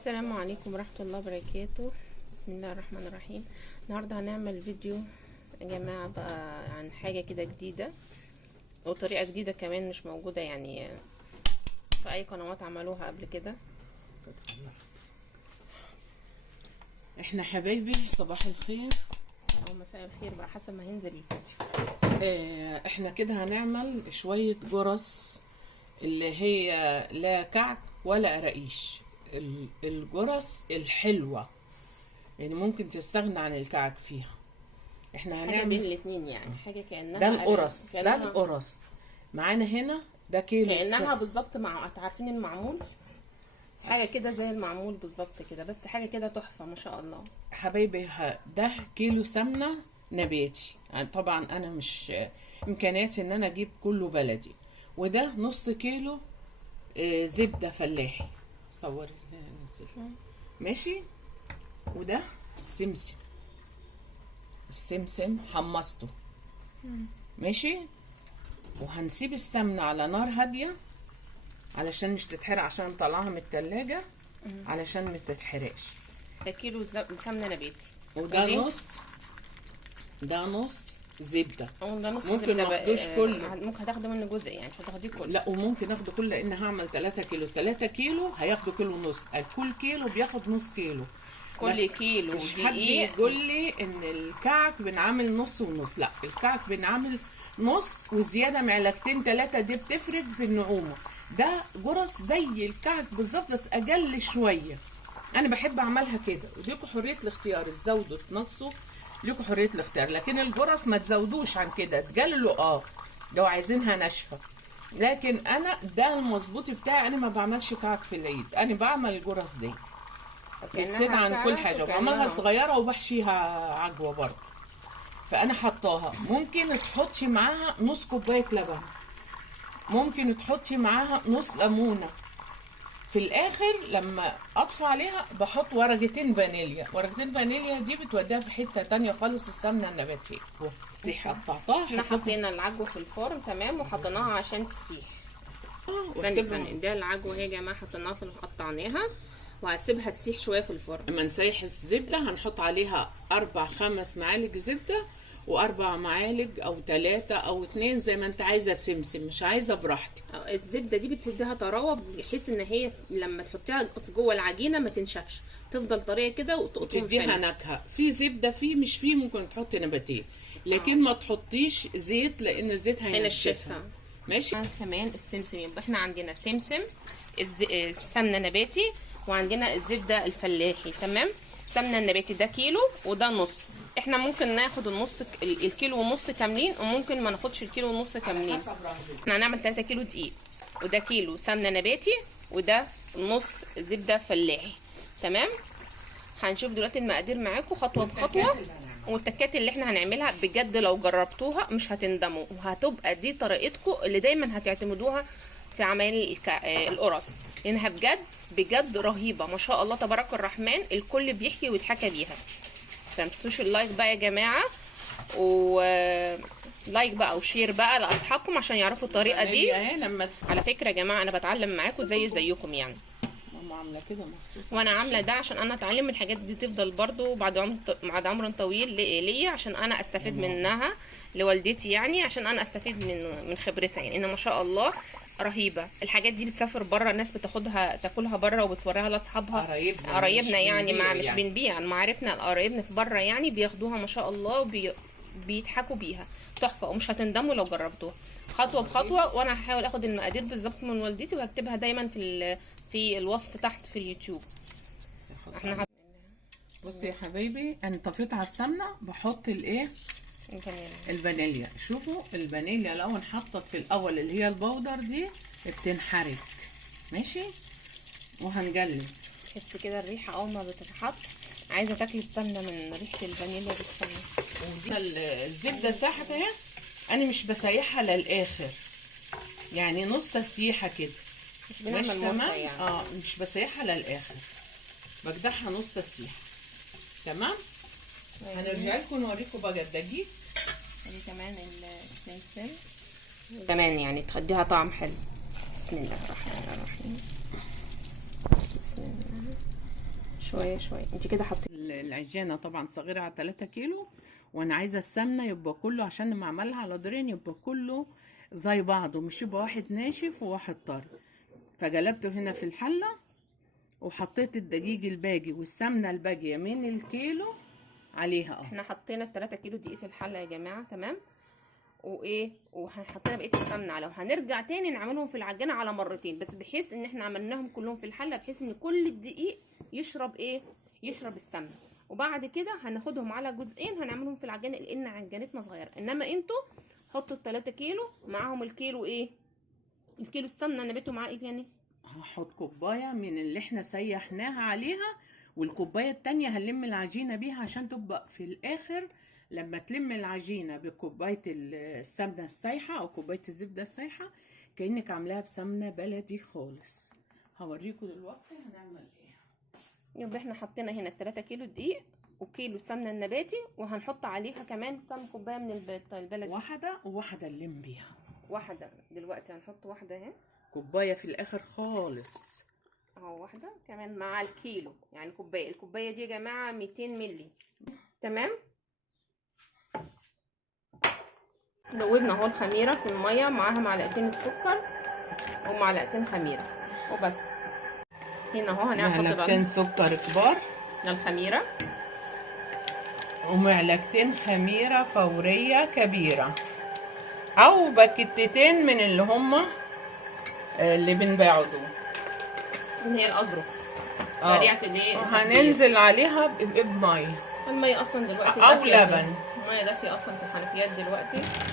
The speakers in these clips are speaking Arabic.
السلام عليكم ورحمة الله وبركاته. بسم الله الرحمن الرحيم. النهاردة هنعمل فيديو يا جماعة بقى عن حاجة كده جديدة وطريقة جديدة كمان مش موجودة يعني في اي قنوات عملوها قبل كده. احنا حبايبي صباح الخير او مساء الخير بقى حسب ما هينزل الفيديو. احنا كده هنعمل شوية جرس اللي هي لا كعك ولا قراقيش. الجرس الحلوة يعني ممكن تستغنى عن الكعك فيها. احنا حاجة هنعمل بين الاتنين يعني حاجة كأنها ده القرص، ده القرص معانا هنا. ده كيلو كأنها بالظبط عارفين المعمول، حاجة كده زي المعمول بالظبط كده، بس حاجة كده تحفة ما شاء الله حبايبي. ده كيلو سمنة نباتي، يعني طبعا انا مش امكانياتي ان انا اجيب كله بلدي. وده نص كيلو زبدة فلاحي. صوري ماشي. وده السمسم حمصته ماشي. وهنسيب السمنة على نار هادية علشان مش تتحرق، عشان نطلعها من التلاجة علشان ما تتحرقش. ده كيلو سمنة نباتي، وده نص زبدة. ده نص ممكن ما اخدوش كله، ممكن هتاخدي منه جزء يعني مش هتاخديه كله. لا وممكن اخده كله لان هعمل 3 كيلو. 3 كيلو هياخدوا كيلو ونص، كل كيلو بياخد نص كيلو. كل كيلو مش حد يقول لي ان الكعك بنعمل نص ونص، لا الكعك بنعمل نص وزياده معلقتين 3، دي بتفرق في النعومه. ده جرس زي الكعك بالظبط بس اقل شويه. انا بحب اعملها كده، وليكوا حريه الاختيار، تزودوا تنقصوا ليكوا حريه الاختيار. لكن الجرس ما تزودوش عن كده، تقللوا لو عايزينها ناشفه. لكن انا ده المظبوط بتاعي، انا ما بعملش كعك في العيد، انا بعمل الجرس دي بتسد عن كل حاجه، وبعملها صغيره وبحشيها عجوه برضه. فانا حطاها. ممكن تحطي معاها نص كوبايه لبن، ممكن تحطي معاها نص ليمونه. في الاخر لما اطفي عليها بحط ورقتين فانيليا. ورقتين فانيليا دي بتوديها في حته تانية خالص، السمنه النباتيه. دي قطعتها. احنا حطينا العجوه في الفرن تمام وحطيناها عشان تسيح. ثانيه ده العجوه اهي يا جماعه، حطيناها في قطعناها وهتسيبها تسيح شويه في الفرن. لما نسيح الزبده هنحط عليها 4-5 معالق زبده، و4 معالق او 3 او 2 زي ما انت عايزه. سمسم مش عايزه براحتك. الزبده دي بتديها طراوه بحيث ان هي لما تحطيها في جوه العجينه ما تنشفش، تفضل طريه كده وتديها نكهه. في زبده في مش في ممكن تحطي نباتيه، لكن ما تحطيش زيت لان الزيت هينشفها. ماشي. كمان السمسم، يبقى احنا عندنا سمسم سمنه نباتي وعندنا الزبده الفلاحي تمام. سمنه النباتي ده كيلو وده نص. احنا ممكن ناخد الكيلو ونص كاملين، وممكن ما ناخدش الكيلو ونص كاملين. احنا هنعمل 3 كيلو دقيق، وده كيلو سمنه نباتي، وده نص زبده فلاحي تمام. هنشوف دلوقتي المقادير معاكم خطوه بخطوه، والتكات اللي احنا هنعملها بجد لو جربتوها مش هتندموا، وهتبقى دي طريقتكم اللي دايما هتعتمدوها في عمل القرص، لانها بجد رهيبه ما شاء الله تبارك الرحمن. الكل بيحكي ويتحكى بيها. متنسوش اللايك بقى يا جماعه، ولايك بقى وشير بقى لاصحابكم عشان يعرفوا الطريقه دي. على فكره يا جماعه انا بتعلم معاكم زيكم يعني. ماما عامله كده مخصوص، وانا عامله ده عشان انا اتعلم الحاجات دي تفضل برضو بعد عمر طويل ليا، عشان انا استفيد منها لوالدتي يعني، عشان انا استفيد من خبرتها يعني. ان ما شاء الله رهيبه. الحاجات دي بتسافر بره، الناس بتاخدها تاكلها بره وبتوريها لاصحابها. قرايبنا يعني مش بنبيع، معارفنا قرايبنا في بره يعني بياخدوها ما شاء الله بيضحكوا بيها. تحفه ومش هتندموا لو جربتوها خطوه بخطوه. وانا هحاول اخد المقادير بالظبط من والدتي وهكتبها دايما في الوصف تحت في اليوتيوب. احنا بصي يا حبايبي، انا طفيت على السمنه بحط الفانيليا. شوفوا الفانيليا لو انحطت في الاول اللي هي البودر دي بتنحرق ماشي. وهنقلب. تحس كده الريحه اول ما بتتحط عايزه تاكلي السمنه من ريحه الفانيليا بالسمنه. ودي الزبده ساحت اهي. انا مش بسيحها للاخر يعني، نص تسيحه كده مش بنعمل مرطه يعني. مش بسيحها للاخر، بجدعها نص تسيحه تمام. هنرجع لكم نوريكم بقى الدقيق. دي كمان السمسم كمان يعني تديها طعم حلو. بسم الله الرحمن الرحيم. بسم الله. شويه شويه. انت كده حطيتي العجينه طبعا صغيره على 3 كيلو، وانا عايزه السمنه يبقى كله، عشان لما اعملها على دورين يبقى كله زي بعضه، مش يبقى واحد ناشف وواحد طري. فجلبته هنا في الحله، وحطيت الدقيق الباقي والسمنه الباقيه من الكيلو عليها اهو. احنا حطينا ال3 كيلو دقيق في الحله يا جماعه، تمام. وايه، وهنحطينا بقيه السمنه على، وهنرجع تاني نعملهم في العجينه على مرتين، بس بحيث ان احنا عملناهم كلهم في الحله، بحيث ان كل الدقيق يشرب ايه، يشرب السمنه. وبعد كده هناخدهم على جزئين هنعملهم في العجينه، لان عجينتنا صغيره. انما انتوا حطوا ال3 كيلو معاهم الكيلو ايه، الكيلو السمنه نبته معاه ايه تاني. هحط كوبايه من اللي احنا سيحناها عليها، والكوبايه التانية هنلم العجينه بيها، عشان تبقى في الاخر لما تلم العجينه بكوبايه السمنه السايحه او كوبايه الزبده السايحه، كانك عاملاها بسمنه بلدي خالص. هوريكم دلوقتي هنعمل ايه. يبقى احنا حطينا هنا 3 كيلو دقيق وكيلو سمنه النباتي، وهنحط عليها كمان كام كوبايه من البلدي. واحده وواحده نلم بيها. واحده دلوقتي هنحط واحده اهي، كوبايه في الاخر خالص اهو واحده كمان مع الكيلو، يعني كوبايه. الكوبايه دي يا جماعه 200 مللي، تمام. دوبنا اهو الخميره في الميه، معاها معلقتين السكر ومعلقتين خميره وبس. هنا اهو هنحط معلقتين سكر كبار الخميره، ومعلقتين خميره فوريه كبيره، او باكيتتين من اللي هما اللي بنباعوا دول، اللي هي الاظرف سريعه الايه. هننزل عليها بميه. الميه اصلا دلوقتي او لبن، الميه دافيه اصلا في الحنفيات دلوقتي.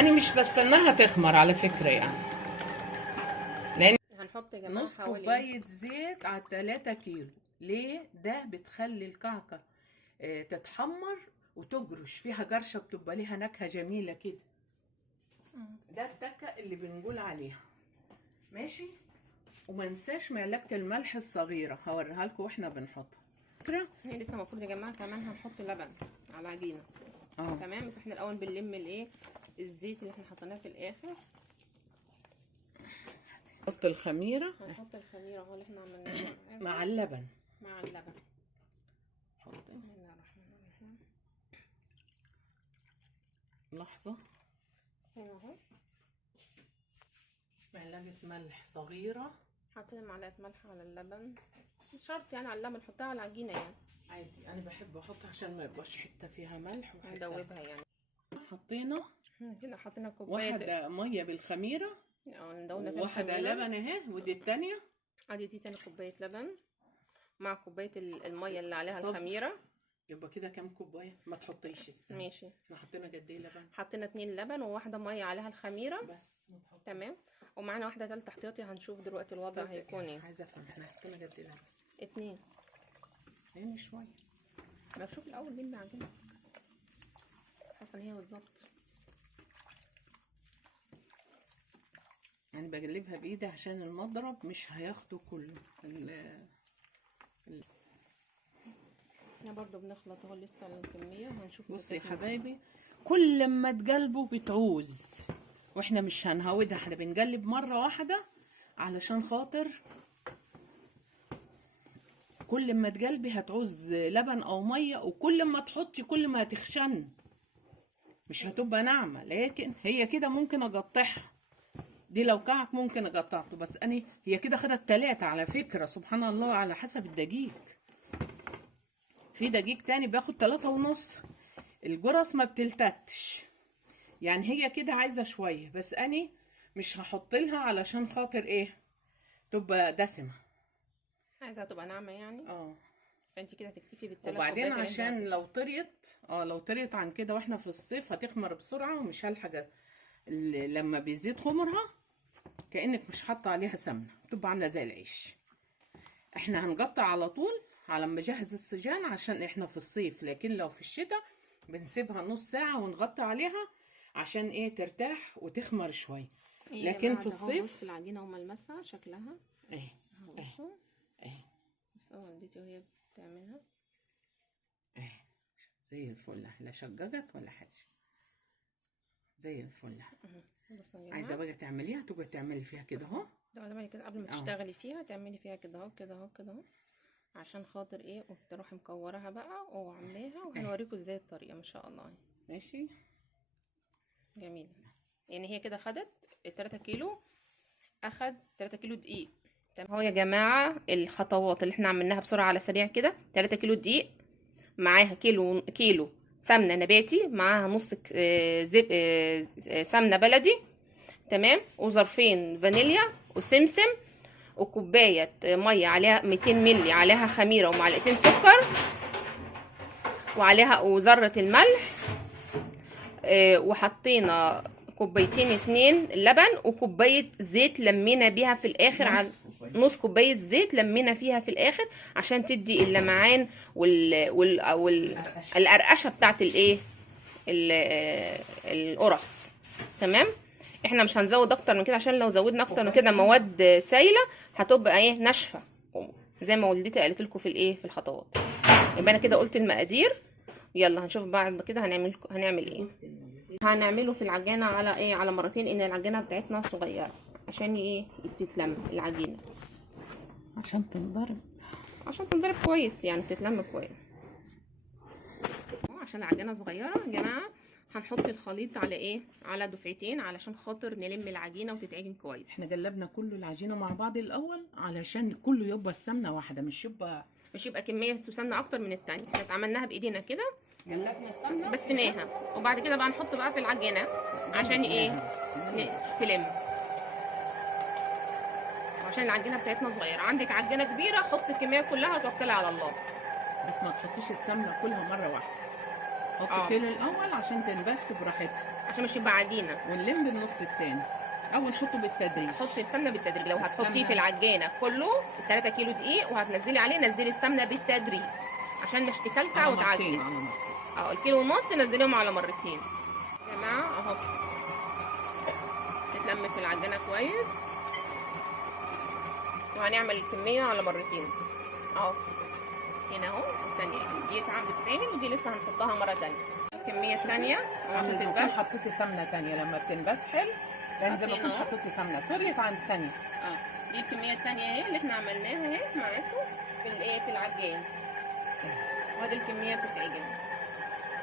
انا مش بستناها تخمر على فكره، يعني لان هنحط يا جماعه نص كوبايه زيت على 3 كيلو. ليه؟ ده بتخلي الكعكه تتحمر وتجرش فيها جرشه، بتبقى ليها نكهه جميله كده. ده التكه اللي بنقول عليها، ماشي. وما ننساش معلقه الملح الصغيره، هوريها لكم واحنا بنحطها. فكره هي لسه المفروض يا جماعه كمان هنحط لبن على العجينه، تمام. بس احنا الاول بنلم الايه، الزيت اللي احنا حطيناه في الاخر. نحط الخميره، هنحط الخميره اهو اللي احنا عملناها مع اللبن. مع اللبن. بسم الله الرحمن الرحيم. لحظه، هنا اهو معلقه ملح صغيره. حطينا معلقه ملح على اللبن، مش شرط يعني على اللبن، نحطها على العجينه يعني عادي. انا بحب احط عشان ما يبقاش حته فيها ملح وحته ندوبها يعني. حطينا كده حطينا كوبايه واحده ميه بالخميره ندونا واحده لبن اهي، ودي التانيه. ادي دي تاني كوبايه لبن مع كوبايه الميه اللي عليها الخميره. يبقى كده كام كوبايه؟ ما تحطيش السنة. ماشي. احنا حطينا قد ايه لبن؟ حطينا 2 لبن وواحده ميه عليها الخميره بس تمام. ومعانا واحده ثالثه احتياطي، هنشوف دلوقتي الوضع هيكون ايه. عايزه افهم احنا حطينا قد ايه لبن؟ 2 يعني شويه. ما نشوف الاول مين معجنه، حاسه ان هي بالظبط. يعني بقلبها بايدي عشان المضرب مش هياخده كله. احنا برضو بنخلط اهو لسه الكميه، وهنشوف. بصي يا حبايبي، كل ما تقلبوا بتعوز، واحنا مش هنهودها، احنا بنقلب مره واحده علشان خاطر كل ما تقلبي هتعوز لبن او ميه، وكل ما تحطي كل ما هتخشن، مش هتبقى ناعمه. لكن هي كده ممكن اقطعها، دي لو كعك ممكن اقطعته، بس انا هي كده خدت 3 على فكره، سبحان الله، على حسب الدقيق. في دقيق تاني بياخد 3.5. الجرس ما بتلتتش، يعني هي كده عايزه شويه، بس انا مش هحط لها علشان خاطر ايه، تبقى دسمه، عايزاها تبقى ناعمه يعني. فانت كده هتكتفي بالثلاث. وبعدين عشان لو طريت عن كده واحنا في الصيف هتخمر بسرعه، ومش هلحق لما بيزيد خمرها كانك مش حاطه عليها سمنه، تبقى عامله زي العيش. احنا هنقطع على طول على ما نجهز السجان عشان احنا في الصيف، لكن لو في الشتاء بنسيبها نص ساعه ونغطي عليها عشان ايه، ترتاح وتخمر شويه. لكن في الصيف بص العجينه وملمسها شكلها اهي بس والدتي وهي بتعملها اهي زي الفل، لا شججت ولا حاجه، زي الفل. عايزه بقى تعمليها، تبقى تعملي فيها كده اهو. ده كده قبل ما تشتغلي فيها تعملي فيها كده اهو كده اهو كده اهو عشان خاطر ايه، وتروحي مكورها بقى وعاملاها، وهنوريكم ازاي الطريقه ما شاء الله. ماشي جميل. يعني هي كده خدت 3 كيلو، اخد 3 كيلو دقيق. تمام اهو يا جماعه الخطوات اللي احنا عملناها بسرعه على سريع كده. 3 كيلو دقيق، معاها كيلو سمنه نباتي، معاها نص سمنه بلدي، تمام، وظرفين فانيليا وسمسم، وكوبايه ميه عليها 200 مللي عليها خميره، ومعلقتين سكر، وعليها وذره الملح، وحطينا كوبايتين 2 لبن، وكوبايه زيت لمينا بيها في الاخر على نص كوبايه زيت لمينا فيها في الاخر عشان تدي اللمعان والقرقشه بتاعت الايه، القرص. تمام. احنا مش هنزود اكتر من كده، عشان لو زودنا اكتر من كده مواد سايله هتبقى ايه، ناشفه، زي ما والدتي قالت لكم في الايه، في الخطوات. يبقى انا كده قلت المقادير. يلا هنشوف بعد كده هنعمل ايه. هنعمله في العجانه على ايه، على مرتين، ان العجانه بتاعتنا صغيره، عشان ايه، تتلم العجينه، عشان تنضرب كويس، يعني تتلم كويس. عشان العجينه صغيره يا جماعه، هنحط الخليط على ايه، على دفعتين، علشان خاطر نلم العجينه وتتعجن كويس. احنا جلبنا كله العجينه مع بعض الاول علشان كله يبقى السمنه واحده، مش يبقى كميه سمنه اكتر من التانية. احنا عملناها بايدينا كده، جلبنا السمنه بسناها، وبعد كده بقى نحط بقى في العجينه عشان ايه، تلم. عشان العجينه بتاعتنا صغيره. عندك عجينه كبيره، حط الكميه كلها وتوكلي على الله. بس ما تحطيش السمنه كلها مره واحده، حطي كيلو الاول عشان تنبس براحتها، عشان مش يبقى عجينه، ونلم بالنص التاني، او نحطه بالتدريج. حطي السمنه بالتدريج. لو هتحطيه في العجينه كله 3 كيلو دقيق وهتنزلي عليه، نزلي السمنه بالتدريج عشان مش تكلكع وتعجن. الكيلو ونص نزليهم على مرتين يا جماعه اهو، تتلم في العجينه كويس. وهنعمل الكميه على مرتين اهو، هنا اهو الثانيه دي بتتعمل، ودي لسه هنحطها مره ثانيه. الكميه الثانيه عشان تنبس، حطيتي سمنه ثانيه لما بتنبس حلو، يعني زي ما كنت حطيتي سمنه فرقت عن الثانيه. دي الكميه الثانيه اهي اللي احنا عملناها اهي معاكم في الايه، في العجان. وهذه الكميه بتتعجن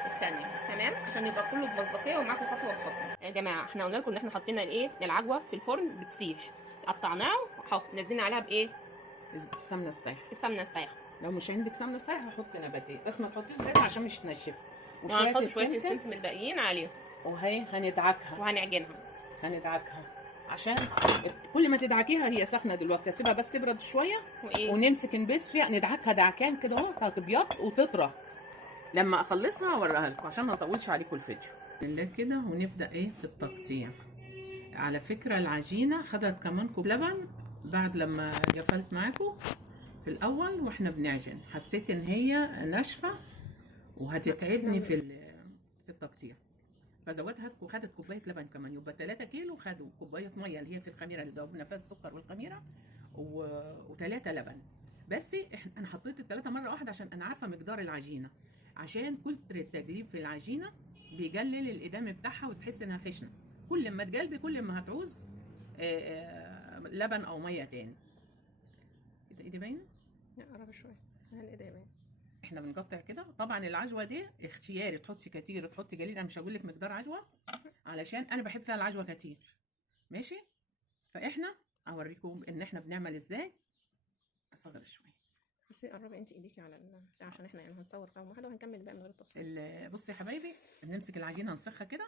الثانيه، تمام، عشان يبقى كله بمصداقيه ومعاكم خطوه بخطوه. يا جماعه احنا قلنا لكم ان احنا حطينا الايه، العجوه في الفرن بتسيح، قطعناها اهو، نزلنا عليها بايه، السمنه السايحه. السمنه السايحه. لو مش عندك سمنه سايحه حطي نباتيه، بس ما تحطيش زيت عشان مش تنشف. وهنحط شويه السمسم الباقيين عليها، وهي هندعكها وهنعجنها عشان كل ما تدعكيها، هي سخنه دلوقتي، اسيبها بس تبرد شويه ونمسك نبس فيها، ندعكها دعكان كده اهو، هتبيض وتطرى. لما اخلصها اوريها لكم عشان ما اطولش عليكم الفيديو. كده ونبدا ايه في التقطيع. على فكره العجينه خدت كمان كوب لبن بعد لما قفلت معاكم في الاول واحنا بنعجن، حسيت ان هي ناشفه وهتتعبني في التقطيع، فزودها وخدت كوبايه لبن كمان، يبقى 3 كيلو خدوا كوبايه ميه اللي هي في الخميره اللي دوبنا فيها السكر والخميره، و3 لبن. بس انا حطيت الثلاثه مره واحده عشان انا عارفه مقدار العجينه، عشان كتر التجليب في العجينه بيقلل الادام بتاعها وتحس انها خشنه. كل ما تقلبي كل ما هتعوز لبن او ميه تاني. ايدي باينه؟ لا قرب شويه، الايدي باينه. احنا بنقطع كده. طبعا العجوه دي اختياري، تحطي كتير تحطي قليل، انا مش هقول لك مقدار عجوه علشان انا بحب فيها العجوه كتير، ماشي. فاحنا اوريكم ان احنا بنعمل ازاي. اصغر شويه بس قربي انت ايديكي على بتاع، عشان احنا يعني هنصور فيها واحده وهنكمل بقى من غير التصوير. بصي يا حبايبي، بنمسك العجينه نسخها كده.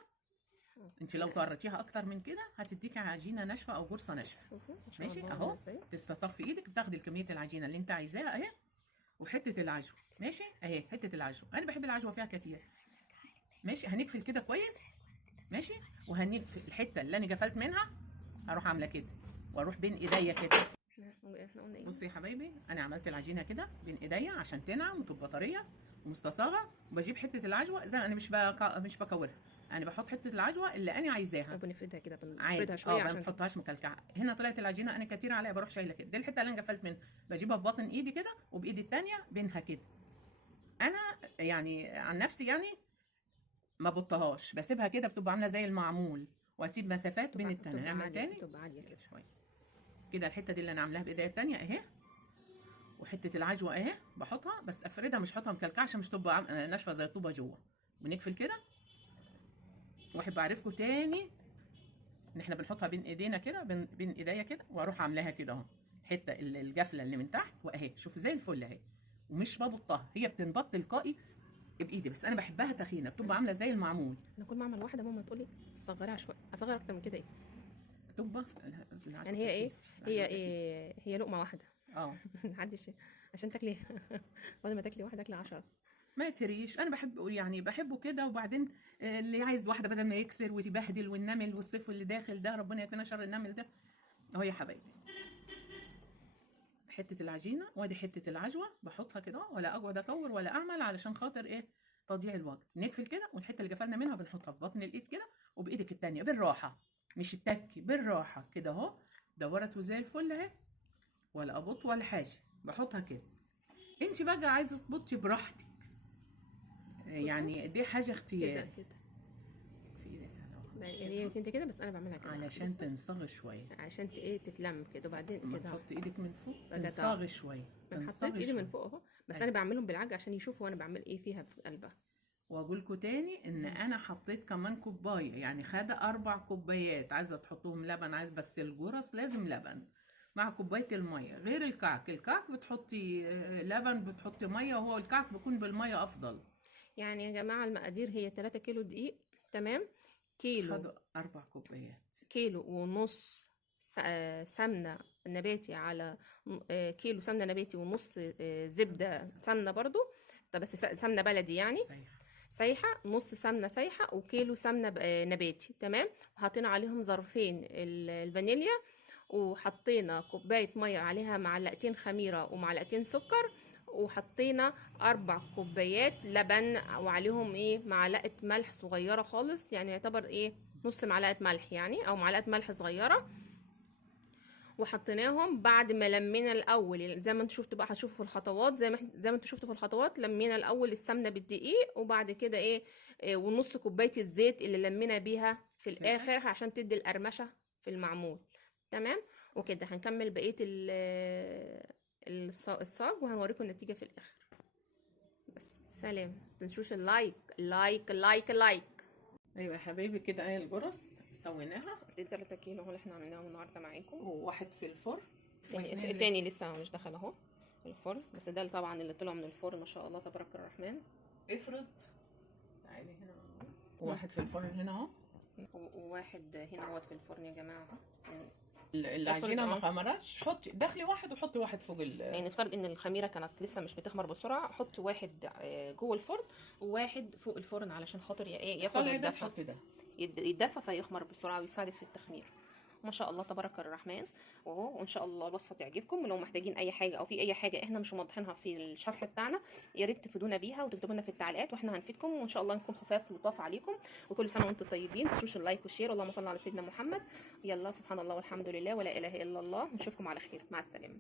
انت لو طرتيها اكتر من كده هتديكي عجينه ناشفه او قرصه ناشفه. شوفوا ماشي اهو، تستصفي ايدك بتاخدي كميه العجينه اللي انت عايزاها اهي، وحته العجوه ماشي اهي، حته العجوه انا بحب العجوه فيها كتير، ماشي. هنقفل كده كويس ماشي، وهنقفل الحته اللي انا قفلت منها، هروح عامله كده واروح بين ايديا كده. بصي يا حبايبي، انا عملت العجينه كده بين ايديا عشان تنعم وتبقى طريه ومستصاغه، وبجيب حته العجوه زي انا مش بكورها، انا بحط حته العجوه اللي انا عايزاها وبنفردها كده، بنفردها شويه عشان ما تحطهاش مكلكعه. هنا طلعت العجينه انا كتير عليها، بروح شايله كده، دي الحته اللي انا قفلت منها، بجيبها في بطن ايدي كده وبايدي الثانيه بينها كده. انا يعني عن نفسي يعني ما بطهاش، بسيبها كده بتبقى عامله زي المعمول، واسيب مسافات بين الثانيه. نعمل تاني تبقى عاليه كده شويه كده. الحته دي اللي انا عاملاها بايديا الثانيه اهي، وحته العجوه اهي بحطها، بس افردها مش احطها مكلكعه عشان مش تبقى ناشفه زي الطوبه جوه. بنقفل كده. واحب اعرفكم تاني ان احنا بنحطها بين ايدينا كده، بين ايديا كده، واروح عاملاها كده اهو، حته الجفله اللي من تحت، واهي شوف زي الفل اهي، ومش ببطها، هي بتنبط تلقائي بايدي، بس انا بحبها تخينه بتبقى عامله زي المعمول. انا كل ما اعمل واحده ماما تقول لي صغريها شويه، اصغر اكتر من كده ايه؟ تبقى يعني هي ايه؟ هي لقمه واحده. محدش عشان تاكلي بدل ما تاكلي واحده اكلي 10. ما تريش، انا بحبه كده. وبعدين اللي عايز واحده بدل ما يكسر ويبهدل والنمل والصيف اللي داخل ده، ربنا يكفينا شر النمل ده اهو يا حبايبي. حته العجينه وادي حته العجوه بحطها كده، ولا اقعد اكور ولا اعمل علشان خاطر ايه تضييع الوقت. نقفل كده، والحته اللي قفلنا منها بنحطها في بطن الايد كده، وبايدك التانيه بالراحه، مش التكي، بالراحه كده اهو. دورته زي الفل اهي، ولا ابط ولا حاجه، بحطها كده. انت بقى عايزه تبطي براحتك، يعني دي حاجه اختيار كده يعني انت كده، بس انا بعملها كده علشان تنصغ شويه، عشان ايه تتلم كده، وبعدين كده تحط ايدك من فوق تنصغ شويه. انا حطيت ايدي من فوق اهو، بس انا بعملهم بالعجة عشان يشوفوا انا بعمل ايه فيها في قلبها. واقول لكم تاني ان انا حطيت كمان كوبايه، يعني خد 4 كوبايات. عايزه تحطوهم لبن، عايز بس الجرس لازم لبن مع كوبايه الميه، غير الكعك. الكعك بتحطي لبن، بتحطي ميه، وهو الكعك بيكون بالميه افضل. يعني يا جماعه المقادير هي 3 كيلو دقيق، تمام، كيلو خدوا 4 كوبايات، كيلو ونص سمنه نباتي، على كيلو سمنه نباتي ونص زبده سمنه برضو، طب بس سمنه بلدي يعني سايحه، نص سمنه سايحه، وكيلو سمنه نباتي، تمام. وحطينا عليهم ظرفين الفانيليا، وحطينا كوبايه ميه عليها معلقتين خميره ومعلقتين سكر، وحطينا 4 كوبايات لبن، وعليهم ايه معلقه ملح صغيره خالص، يعني يعتبر ايه نص معلقه ملح يعني، او معلقه ملح صغيره. وحطيناهم بعد ما لمينا الاول، زي ما انتوا شفتوا بقى، هتشوفوا في الخطوات، زي ما انتوا شفتوا في الخطوات، لمينا الاول السمنه بالدقيق، وبعد كده ايه ونص كوبايه الزيت اللي لمينا بيها في الاخر عشان تدي القرمشه في المعمول، تمام. وكده هنكمل بقيه الصاج، وهنوريكم النتيجه في الاخر. بس سلام، متنسوش اللايك لايك لايك لايك. ايوه يا حبايبي كده اهي الجرس سويناها. دي 3 كيلو اللي احنا عملناهم النهارده معاكم، وواحد في الفرن، تاني لسه مش دخل اهو الفرن، بس ده طبعا اللي طلع من الفرن ما شاء الله تبارك الرحمن. افرض تعالي هنا، وواحد في الفرن هنا اهو، وواحد هنا اهوت في الفرن يا جماعه. العجينه ما خمرتش، حطي دخلي واحد وحطي واحد فوق يعني نفترض ان الخميره كانت لسه مش بتخمر بسرعه، حط واحد جوه الفرن وواحد فوق الفرن علشان خاطر ياخد الدفء، يتدفى فيخمر بسرعه ويساعدك في التخمير. ما شاء الله تبارك الرحمن. وان شاء الله الوصفه تعجبكم. لو محتاجين اي حاجه او في اي حاجه احنا مش موضحينها في الشرح بتاعنا، يا ريت تفيدونا بيها وتكتبوا لنا في التعليقات، واحنا هنفيدكم، وان شاء الله نكون خفاف ولطاف عليكم. وكل سنه وانتم طيبين. ما تنسوش اللايك والشير، اللهم صل على سيدنا محمد. يلا سبحان الله والحمد لله ولا اله الا الله. نشوفكم على خير، مع السلامه.